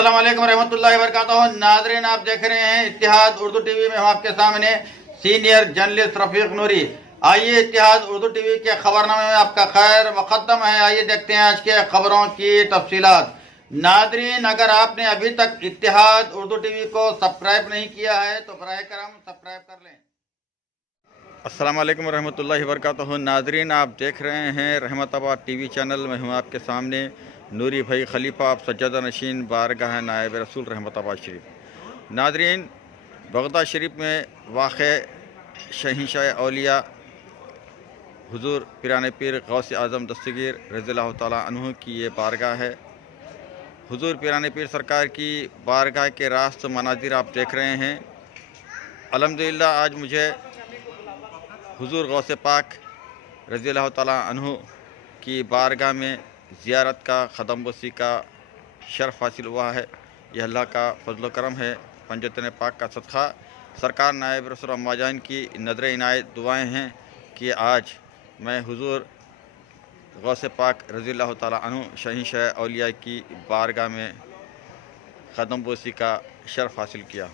अस्सलाम वालेकुम रहमतुल्लाहि व बरकातहू। नाज़रीन, आप देख रहे हैं इत्तिहाद उर्दू टीवी में। हम आपके सामने सीनियर जर्नलिस्ट रफीक नूरी। आइए, इत्तिहाद उर्दू टीवी के खबरनामे में आपका खैर मुक़द्दम है। आइए देखते हैं आज के खबरों की तफसीलात। नाज़रीन, अगर आपने अभी तक इत्तिहाद उर्दू टीवी को सब्सक्राइब नहीं किया है तो बराए करम सब्सक्राइब कर लें। अस्सलाम वालेकुम रहमतुल्लाहि व बरकातहू। नाज़रीन, आप देख रहे हैं रहमताबाद टीवी चैनल में। हूँ आपके सामने नूरी भाई खलीफा, आप सज्जादा नशीन बारगाह नायब रसूल रहमताबाद शरीफ। नाज़रीन, बगदाद शरीफ में वाक़ शहंशाह औलिया हुज़ूर पिराने पीर गौस आज़म दस्तगीर रज़ियल्लाहु ताला अन्हु की ये बारगाह है। हुज़ूर पिराने पीर सरकार की बारगाह के रास्त मनाजिर आप देख रहे हैं। अल्हम्दुलिल्लाह, आज मुझे हुज़ूर गौस पाक रज़ियल्लाहु ताला अन्हु की बारगाह में ज़ियारत का, ख़दम बसी का शर्फ़ हासिल हुआ है। यह अल्लाह का फ़ज़ल व करम है। पंजतन पाक का सदक़ा सरकार नायब रसूल अम्मा जान की नज़र इनायत दुआएँ हैं कि आज मैं हुज़ूर गौस पाक रज़ियल्लाहु ताला अन्हु शहंशाह औलिया की बारगाह में ख़दम बसी का शर्फ़ हासिल किया।